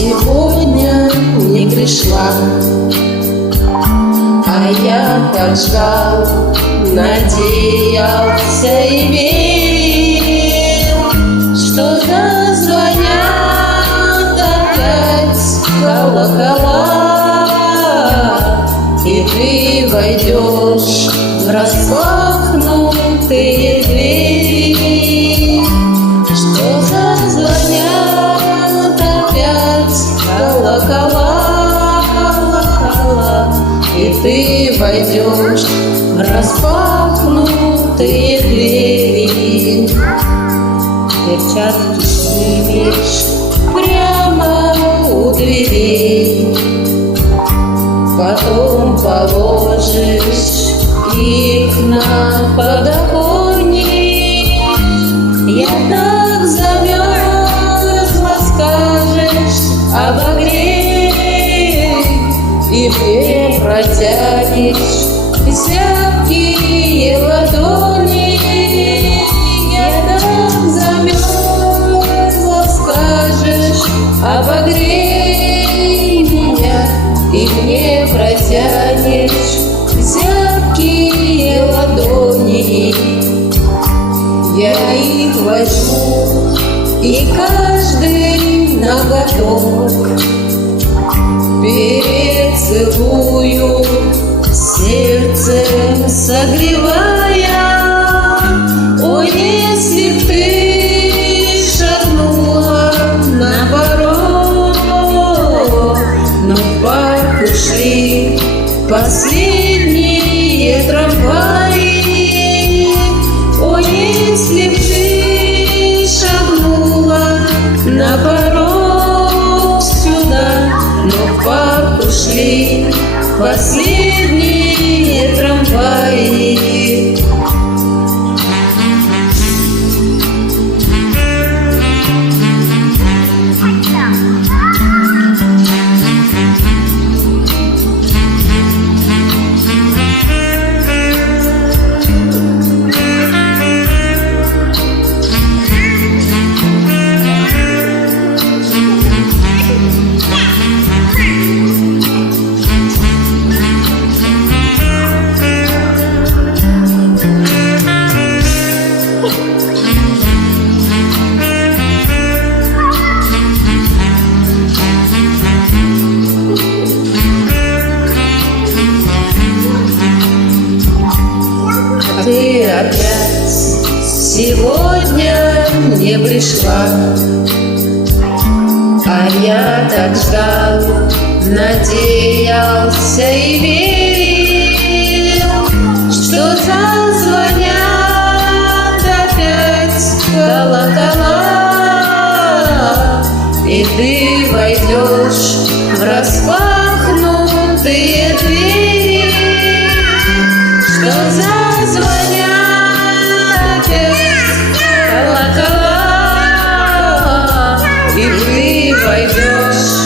сегодня не пришла. А я так ждал, надеялся и верил, что зазвонят опять колокола, и ты войдешь в распахнутые двери, что зазвонят опять колокола, и ты войдешь в распахнутые двери. Перчатки снимешь прямо у дверей, потом положишь их на подоконник. Я так замерзла, скажешь, обогрей, и мне протянешь зябкие ладони. Я так замерзла, скажешь, обогрей меня, и мне протянешь зябкие ладони. Я их возьму, и каждый ноготок перецелую, сердцем согревая. О, если б ты шагнула на порог, но в парк ушли последние трамваи. О, если б ты шагнула на порог сюда, но в парк ушли последние трамваи. Ты опять сегодня не пришла, а я так ждал, надеялся и верил, что зазвонят опять колокола, и ты войдешь в распахнутые двери, что зазвонят опять колокола, и ты войдешь